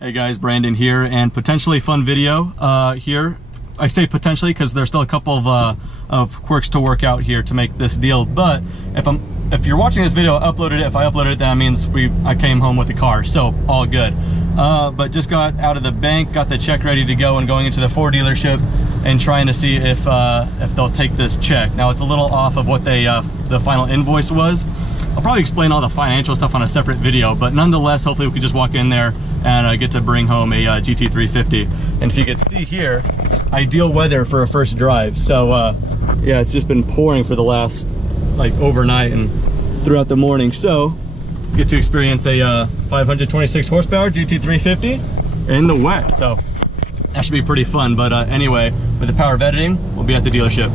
Hey guys, Brandon here, and potentially fun video here. I say potentially because there's still a couple of quirks to work out here to make this deal. But if you're watching this video, I uploaded it. If I uploaded it, that means I came home with the car, so all good. But just got out of the bank, got the check ready to go, and going into the Ford dealership and trying to see if they'll take this check. Now it's a little off of what the final invoice was. I'll probably explain all the financial stuff on a separate video, but nonetheless, hopefully we can just walk in there and get to bring home a GT350. And if you can see here, ideal weather for a first drive. So yeah, it's just been pouring for the last overnight and throughout the morning. So get to experience a 526 horsepower GT350 in the wet. So that should be pretty fun. But anyway, with the power of editing, we'll be at the dealership.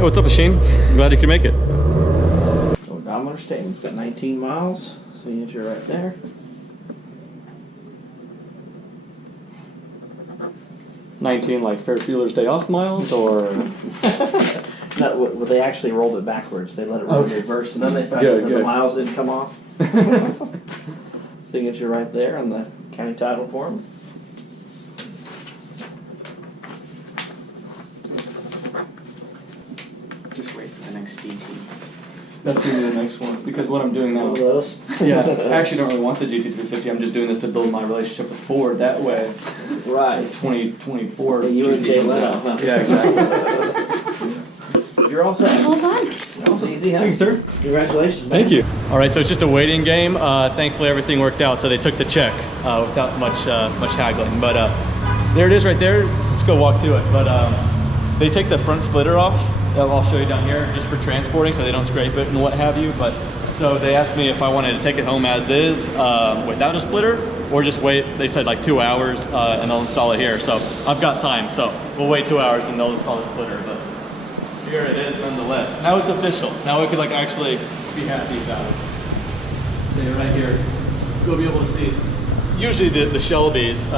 What's up, Shane? Glad you could make it. Odometer statement's got 19 miles. Signature right there. $19 like Ferris Bueller's Day Off miles, or? No, well, they actually rolled it backwards. They let it run in reverse, and then they found that the miles didn't come off. Signature right there on the county title form. That's gonna be the next one, because what I'm doing now. One of those? Yeah, I actually don't really want the GT350. I'm just doing this to build my relationship with Ford. That way, right. 2024. Well, you and Jay Leno, huh? Yeah, exactly. You're all set. Well done. That was easy, huh? Thanks, sir. Congratulations. Man. Thank you. All right, so it's just a waiting game. Thankfully, everything worked out, so they took the check without much haggling. But there it is, right there. Let's go walk to it. But they take the front splitter off. I'll show you down here, just for transporting so they don't scrape it and what have you. But so they asked me if I wanted to take it home as is without a splitter, or just wait. They said like 2 hours and they'll install it here. So I've got time, so we'll wait 2 hours and they'll install the splitter. But here it is nonetheless. Now it's official. Now we could actually be happy about it. See right here, you'll be able to see. Usually the Shelbys,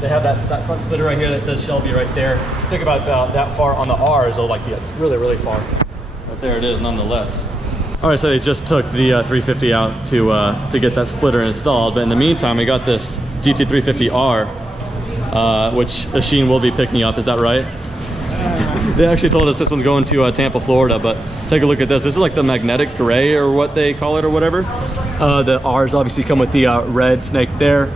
they have that front splitter right here that says Shelby right there. Stick about that far on the R's, they'll be really far. But there it is nonetheless. All right, so they just took the 350 out to get that splitter installed. But in the meantime, we got this GT350R, which Asheen will be picking up. Is that right? They actually told us this one's going to Tampa, Florida. But take a look at this. This is like the magnetic gray, or what they call it, or whatever. The R's obviously come with the red snake there.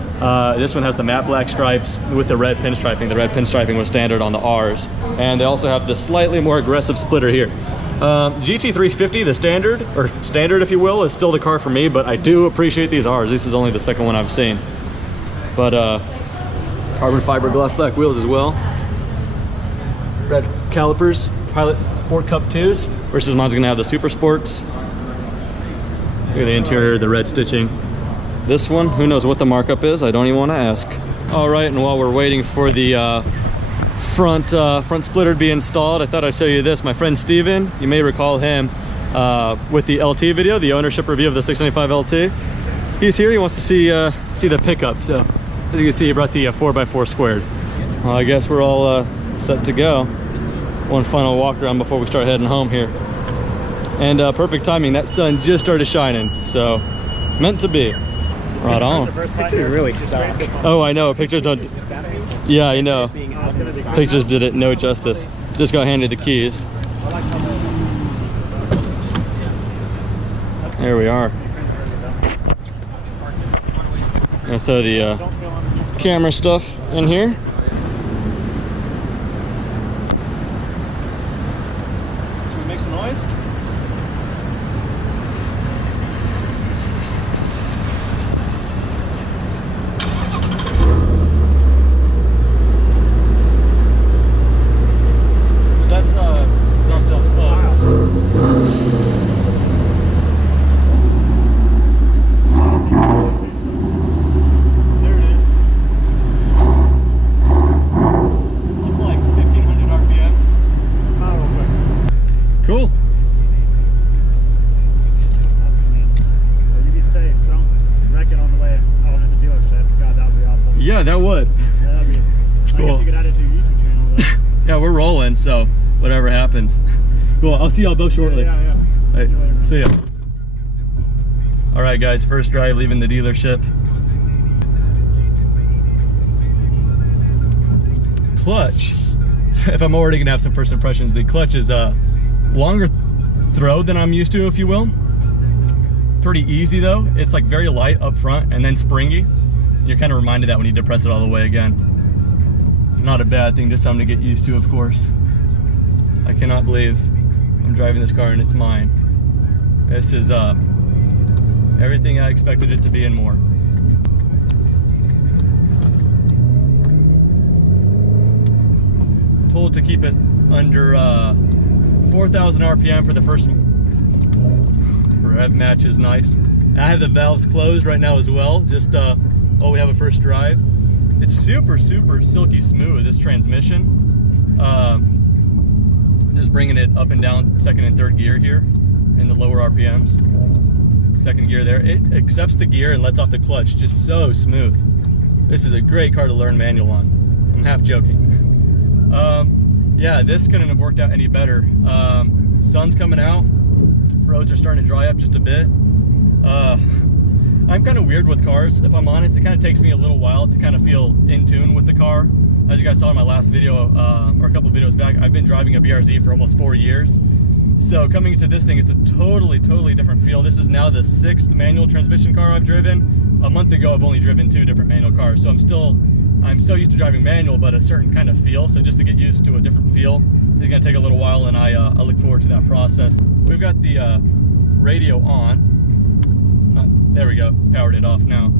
This one has the matte black stripes with the red pinstriping. The red pinstriping was standard on the R's. And they also have the slightly more aggressive splitter here. GT350, the standard if you will, is still the car for me, but I do appreciate these R's. This is only the second one I've seen. But carbon fiberglass black wheels as well. Red calipers, Pilot Sport Cup 2s, versus mine's gonna have the Super Sports. Look at the interior, the red stitching. This one, who knows what the markup is? I don't even want to ask. All right, and while we're waiting for the front splitter to be installed, I thought I'd show you this. My friend Steven, you may recall him with the LT video, the ownership review of the 695 LT. He's here. He wants to see the pickup. So as you can see, he brought the 4x4 squared. Well, I guess we're all set to go. One final walk around before we start heading home here. And perfect timing, that sun just started shining, so meant to be. Right on. Pictures really suck. Oh, I know, pictures don't. Yeah, I know. Pictures did it no justice. Just got handed the keys. There we are. I'm gonna throw the camera stuff in here. Should we make some noise? Yeah, that would. Yeah, that'd be cool. I guess you could add it to your YouTube channel though. Yeah, we're rolling, so whatever happens. Cool, I'll see y'all both shortly. Yeah. Hey, See you later, man. see ya. All right, guys, first drive leaving the dealership. Clutch, if I'm already gonna have some first impressions, the clutch is a longer throw than I'm used to, if you will. Pretty easy though. It's like very light up front and then springy. You're kind of reminded that when you depress it all the way again. Not a bad thing, just something to get used to, of course. I cannot believe I'm driving this car and it's mine. This is everything I expected it to be and more. Told to keep it under 4,000 RPM for the first rev match is nice. I have the valves closed right now as well, just we have a first drive. It's super silky smooth, this transmission. Just bringing it up and down second and third gear here in the lower RPMs. Second gear there, it accepts the gear and lets off the clutch just so smooth. This is a great car to learn manual on. I'm half joking. Yeah, this couldn't have worked out any better. Sun's coming out, roads are starting to dry up just a bit. I'm kind of weird with cars, if I'm honest. It kind of takes me a little while to kind of feel in tune with the car. As you guys saw in my last video, or a couple videos back, I've been driving a BRZ for almost 4 years. So coming into this thing, it's a totally different feel. This is now the 6th manual transmission car I've driven. A month ago, I've only driven 2 different manual cars. So I'm so used to driving manual, but a certain kind of feel. So just to get used to a different feel is gonna take a little while, and I look forward to that process. We've got the radio on. There we go, powered it off now.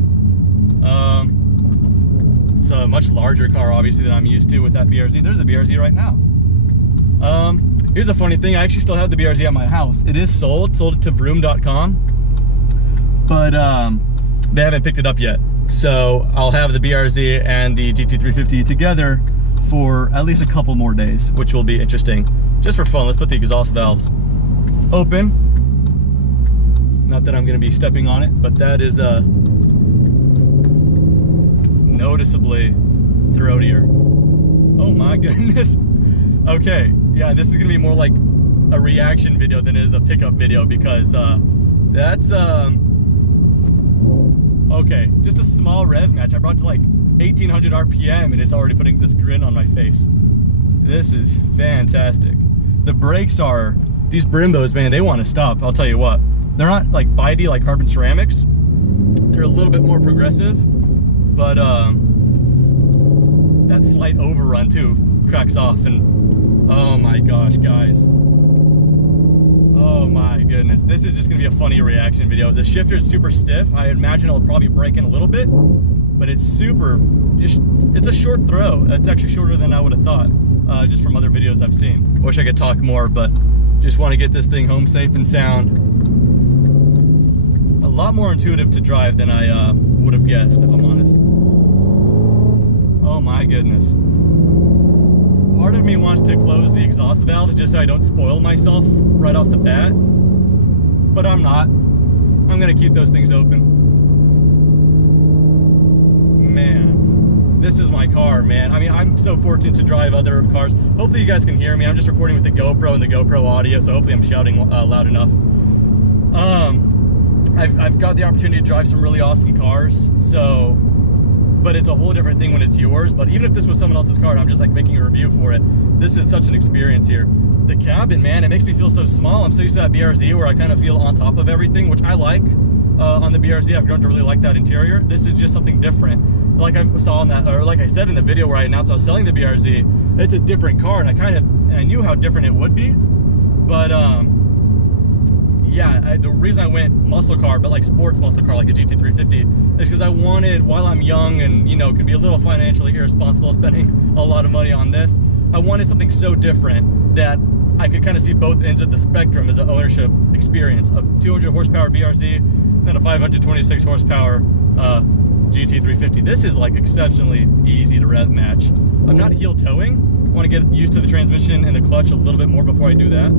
It's a much larger car, obviously, than I'm used to with that BRZ. There's a BRZ right now. Here's a funny thing, I actually still have the BRZ at my house. It is sold it to vroom.com, but they haven't picked it up yet. So I'll have the BRZ and the GT350 together for at least a couple more days, which will be interesting. Just for fun, let's put the exhaust valves open. Not that I'm gonna be stepping on it, but that is noticeably throatier. Oh my goodness. Okay, yeah, this is gonna be more like a reaction video than it is a pickup video, because that's okay, just a small rev match. I brought it to like 1800 RPM and it's already putting this grin on my face. This is fantastic. The brakes are, these Brimbos, man, they want to stop, I'll tell you what. They're not like bitey like carbon ceramics. They're a little bit more progressive, but that slight overrun too cracks off, and oh my gosh, guys. Oh my goodness, this is just gonna be a funny reaction video. The shifter's super stiff. I imagine it'll probably break in a little bit, but it's it's a short throw. It's actually shorter than I would have thought, just from other videos I've seen. I wish I could talk more, but just want to get this thing home safe and sound. A lot more intuitive to drive than I would have guessed, if I'm honest. Oh my goodness. Part of me wants to close the exhaust valves just so I don't spoil myself right off the bat, but I'm not. I'm gonna keep those things open. Man, this is my car, man. I mean, I'm so fortunate to drive other cars. Hopefully you guys can hear me. I'm just recording with the GoPro and the GoPro audio, so hopefully I'm shouting loud enough. I've got the opportunity to drive some really awesome cars, so, but it's a whole different thing when it's yours. But even if this was someone else's car and I'm just like making a review for it, this is such an experience here. The cabin, man, it makes me feel so small. I'm so used to that BRZ where I kind of feel on top of everything, which I like. On the BRZ, I've grown to really like that interior. This is just something different. Like I saw in that, or like I said in the video where I announced I was selling the BRZ, it's a different car, and I knew how different it would be. But yeah, the reason I went muscle car, but like sports muscle car, like a GT350, is because I wanted, while I'm young and, you know, can be a little financially irresponsible spending a lot of money on this, I wanted something so different that I could kind of see both ends of the spectrum as an ownership experience. A 200 horsepower BRZ and a 526 horsepower GT350. This is like exceptionally easy to rev match. I'm not heel towing. I want to get used to the transmission and the clutch a little bit more before I do that.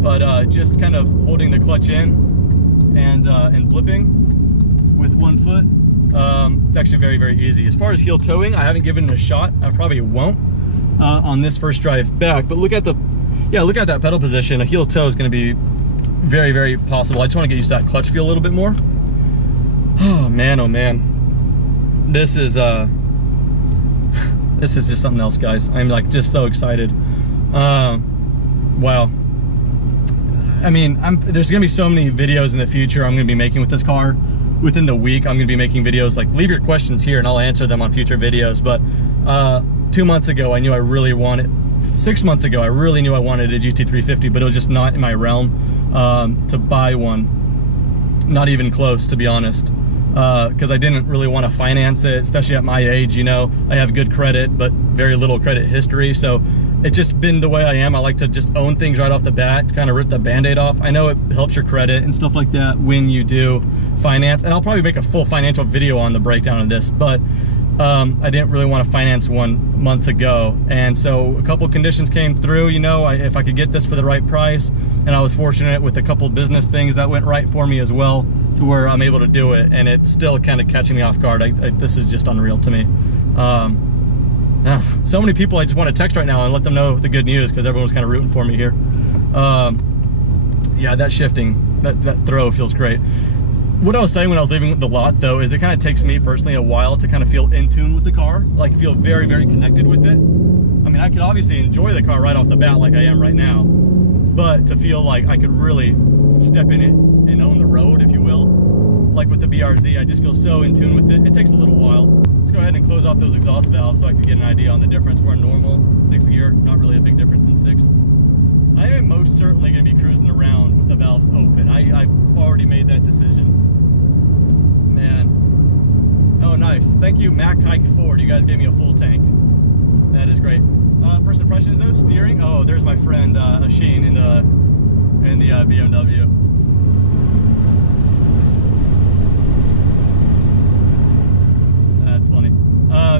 But just kind of holding the clutch in and blipping with one foot. actually very, very easy. As far as heel towing, I haven't given it a shot. I probably won't on this first drive back, but look at that pedal position. A heel toe is going to be very, very possible. I just want to get used to that clutch feel a little bit more. Oh man, oh man. This is just something else, guys. I'm like just so excited. Wow. I mean, there's gonna be so many videos in the future I'm gonna be making with this car. Within the week, I'm gonna be making videos. Like, leave your questions here and I'll answer them on future videos. But 2 months ago, I knew I really wanted, 6 months ago, I really knew I wanted a GT350, but it was just not in my realm to buy one. Not even close, to be honest. Because I didn't really want to finance it, especially at my age. You know, I have good credit, but very little credit history. So it's just been the way I am. I like to just own things right off the bat, kind of rip the Band-Aid off. I know it helps your credit and stuff like that when you do finance. And I'll probably make a full financial video on the breakdown of this, but I didn't really want to finance one months ago. And so a couple conditions came through, you know, if I could get this for the right price. And I was fortunate with a couple business things that went right for me as well, to where I'm able to do it. And it's still kind of catching me off guard. This is just unreal to me. So many people I just want to text right now and let them know the good news, because everyone's kind of rooting for me here. Yeah, that shifting, that throw feels great. What I was saying when I was leaving the lot, though, is it kind of takes me personally a while to kind of feel in tune with the car, like feel very, very connected with it. I mean, I could obviously enjoy the car right off the bat like I am right now, but to feel like I could really step in it and own the road, if you will, like with the BRZ, I just feel so in tune with it. It takes a little while. Let's go ahead and close off those exhaust valves so I can get an idea on the difference. We're in normal, 6th gear, not really a big difference in 6th. I am most certainly going to be cruising around with the valves open. I've already made that decision. Man. Oh, nice. Thank you, Mac Hike Ford. You guys gave me a full tank. That is great. First impressions, though, steering. Oh, there's my friend Asheen in the BMW. That's funny.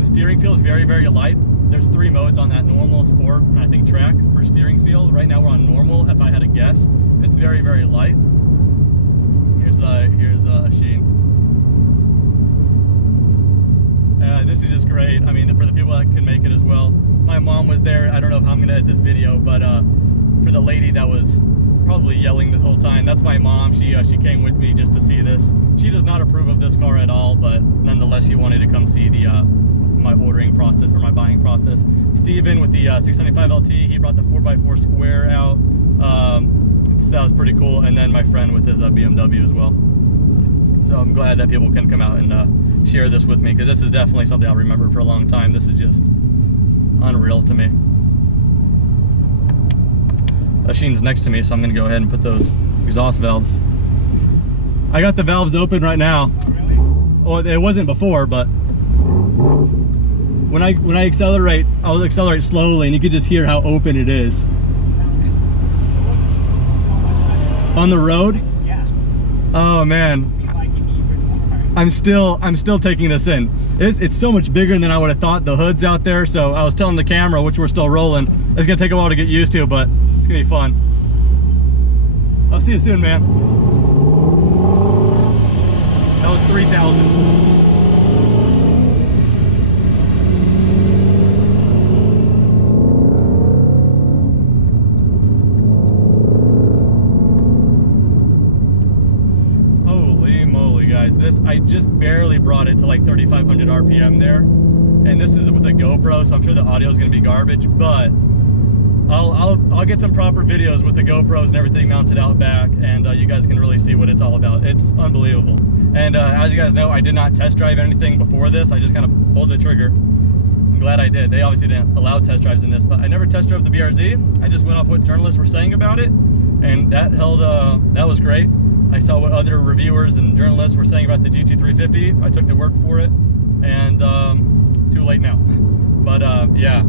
Steering feels very, very light. There's 3 modes on that: normal, sport, and I think track for steering feel. Right now we're on normal. If I had to guess, it's very, very light. Here's Asheen. This is just great. I mean, for the people that can make it as well. My mom was there. I don't know if I'm gonna edit this video, but for the lady that was probably yelling the whole time, that's my mom. She came with me just to see this. She does not approve of this car at all, but nonetheless, she wanted to come see the my ordering process, or my buying process. Steven with the 675 LT, he brought the 4x4 square out. So that was pretty cool. And then my friend with his BMW as well. So I'm glad that people can come out and share this with me, because this is definitely something I'll remember for a long time. This is just unreal to me. Asheen's next to me, so I'm gonna go ahead and put those exhaust valves. I got the valves open right now. Oh, really? Well, it wasn't before, but when I accelerate, I'll accelerate slowly, and you can just hear how open it is. On the road? Yeah. Oh man. Like even more. I'm still taking this in. It's so much bigger than I would have thought. The hood's out there, so I was telling the camera, which we're still rolling, it's gonna take a while to get used to, but it's gonna be fun. I'll see you soon, man. That was 3,000. This, I just barely brought it to like 3,500 RPM there, and this is with a GoPro, so I'm sure the audio is going to be garbage, but I'll get some proper videos with the GoPros and everything mounted out back, and you guys can really see what it's all about. It's unbelievable. And as you guys know, I did not test drive anything before this. I just kind of pulled the trigger. I'm glad I did. They obviously didn't allow test drives in this, but I never test drove the BRZ. I just went off what journalists were saying about it, and that held. That was great. I saw what other reviewers and journalists were saying about the GT350. I took their word for it, and too late now. But yeah,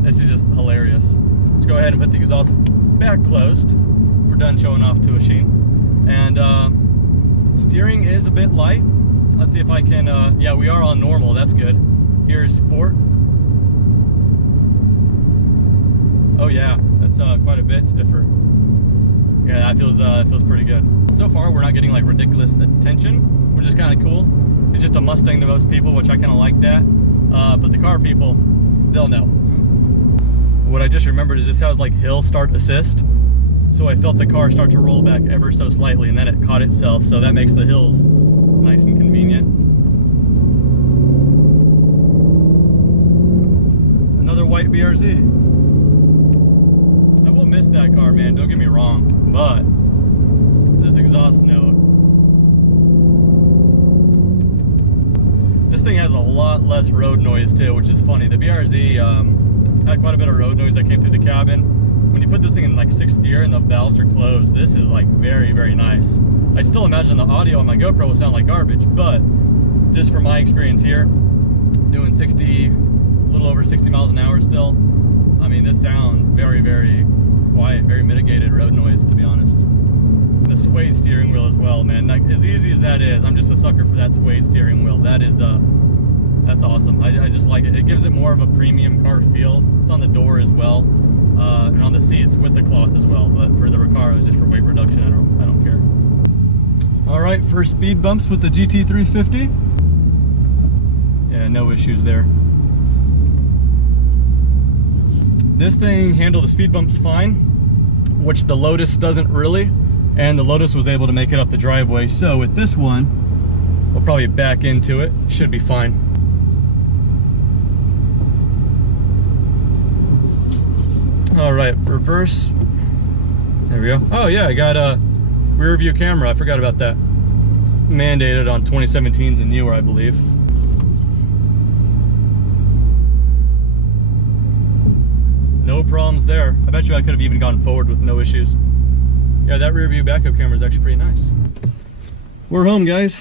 this is just hilarious. Let's go ahead and put the exhaust back closed. We're done showing off to Asheen. And steering is a bit light. Let's see if I can, yeah, we are on normal, that's good. Here's sport. Oh yeah, that's quite a bit stiffer. Yeah, that feels pretty good. So far, we're not getting like ridiculous attention, which is kind of cool. It's just a Mustang to most people, which I kind of like that. But the car people, they'll know. What I just remembered is this has like hill start assist. So I felt the car start to roll back ever so slightly, and then it caught itself. So that makes the hills nice and convenient. Another white BRZ. I will miss that car, man, don't get me wrong, but this exhaust note. This thing has a lot less road noise too, which is funny. The BRZ had quite a bit of road noise that came through the cabin. When you put this thing in like 6th gear and the valves are closed, this is like very, very nice. I still imagine the audio on my GoPro will sound like garbage, but just from my experience here, doing 60, a little over 60 miles an hour still, I mean, this sounds very, very quiet, very mitigated road noise, to be honest. The suede steering wheel as well, man. Like, as easy as that is, I'm just a sucker for that suede steering wheel. That is, that's awesome. I just like it. It gives it more of a premium car feel. It's on the door as well. And on the seats with the cloth as well, but for the Recaro, just for weight reduction, I don't care. All right, first speed bumps with the GT350. Yeah, no issues there. This thing handled the speed bumps fine, which the Lotus doesn't really, and the Lotus was able to make it up the driveway. So with this one, we'll probably back into it. Should be fine. All right, reverse. There we go. Oh yeah, I got a rear view camera. I forgot about that. It's mandated on 2017s and newer, I believe. No problems there. I bet you I could have even gone forward with no issues. Yeah, that rear view backup camera is actually pretty nice. We're home, guys.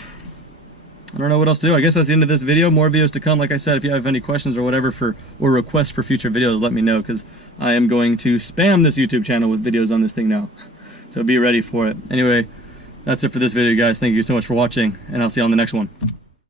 I don't know what else to do. I guess that's the end of this video. More videos to come. Like I said, if you have any questions or whatever or requests for future videos, let me know, because I am going to spam this YouTube channel with videos on this thing now. So be ready for it. Anyway, that's it for this video, guys. Thank you so much for watching, and I'll see you on the next one.